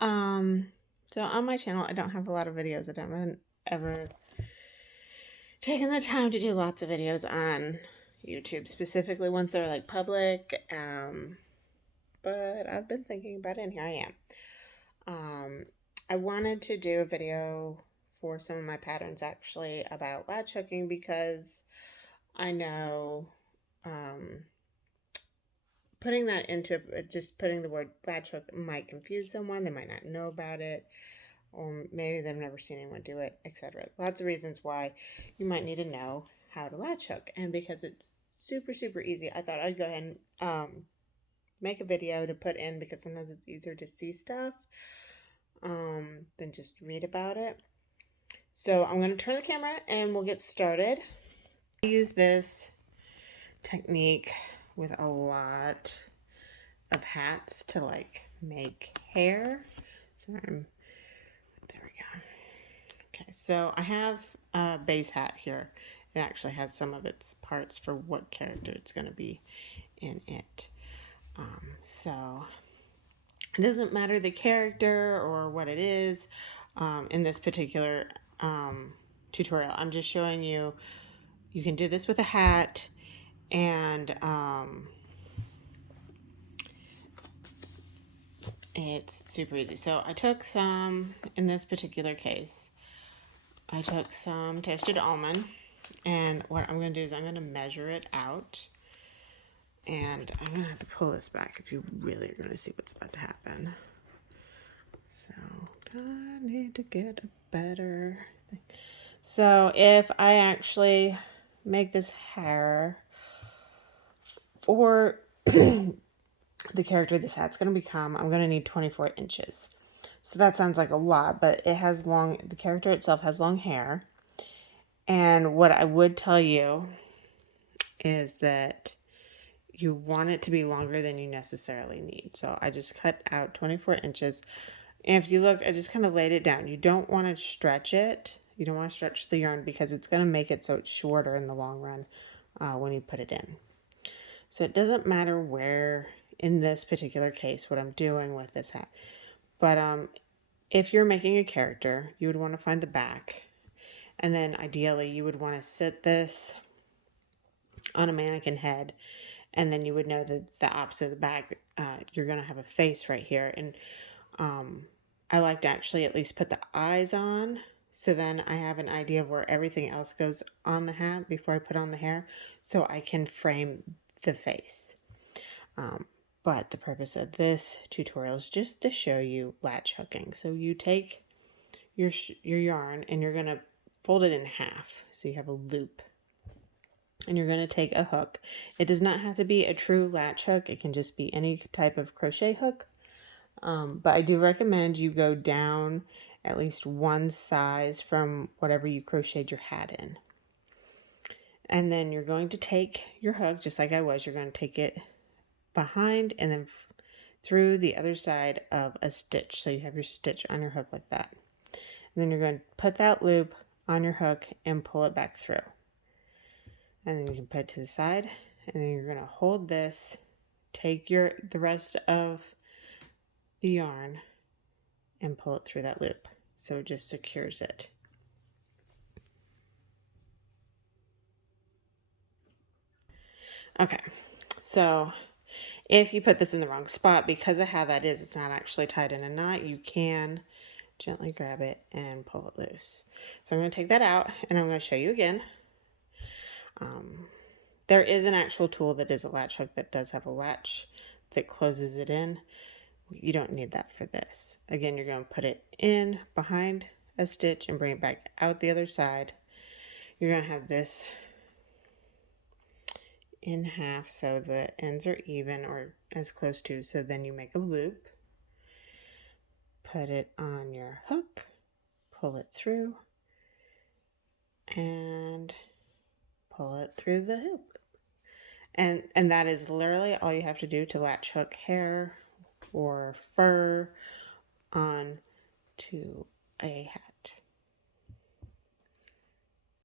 So on my channel, I don't have a lot of videos. I haven't ever taken the time to do lots of videos on YouTube, specifically ones that are like public. But I've been thinking about it, and here I am. I wanted to do a video for some of my patterns actually about latch hooking because I know putting that into just putting the word latch hook might confuse someone. They might not know about it, or maybe they've never seen anyone do it, etc. Lots of reasons why you might need to know how to latch hook. And because it's super, super easy, I thought I'd go ahead and make a video to put in because sometimes it's easier to see stuff than just read about it. So I'm going to turn the camera and we'll get started. I use this technique with a lot of hats to like make hair. So there we go. Okay, so I have a base hat here. It actually has some of its parts for what character it's going to be in it. So it doesn't matter the character or what it is in this particular tutorial. I'm just showing you, you can do this with a hat, and it's super easy. So I took some, in this particular case, I took some toasted almond, and what I'm going to do is I'm going to measure it out. And I'm going to have to pull this back if you really are going to see what's about to happen. So I need to get a better thing. So if I actually make this hair for the character this hat's going to become, I'm going to need 24 inches. So that sounds like a lot, but it has the character itself has long hair. And what I would tell you is that you want it to be longer than you necessarily need. So I just cut out 24 inches. And if you look, I just kind of laid it down. You don't want to stretch it. You don't want to stretch the yarn because it's going to make it so it's shorter in the long run when you put it in. So it doesn't matter where, in this particular case, what I'm doing with this hat. But if you're making a character, you would want to find the back. And then ideally, you would want to sit this on a mannequin head. And then you would know that the opposite of the back, you're going to have a face right here. And I like to actually at least put the eyes on. So then I have an idea of where everything else goes on the hat before I put on the hair. So I can frame the face. But the purpose of this tutorial is just to show you latch hooking. So you take your yarn and you're going to fold it in half. So you have a loop. And you're going to take a hook. It does not have to be a true latch hook. It can just be any type of crochet hook. But I do recommend you go down at least one size from whatever you crocheted your hat in. And then you're going to take your hook, just like I was. You're going to take it behind and then through the other side of a stitch. So you have your stitch on your hook like that. And then you're going to put that loop on your hook and pull it back through. And then you can put it to the side, and then you're going to hold this, take the rest of the yarn and pull it through that loop. So it just secures it. Okay, so if you put this in the wrong spot, because of how that is, it's not actually tied in a knot, you can gently grab it and pull it loose. So I'm going to take that out, and I'm going to show you again. There is an actual tool that is a latch hook that does have a latch that closes it in. You don't need that for this. Again, you're going to put it in behind a stitch and bring it back out the other side. You're going to have this in half so the ends are even or as close to, so then you make a loop, put it on your hook, pull it through, and pull it through the hoop. And that is literally all you have to do to latch hook hair or fur on to a hat.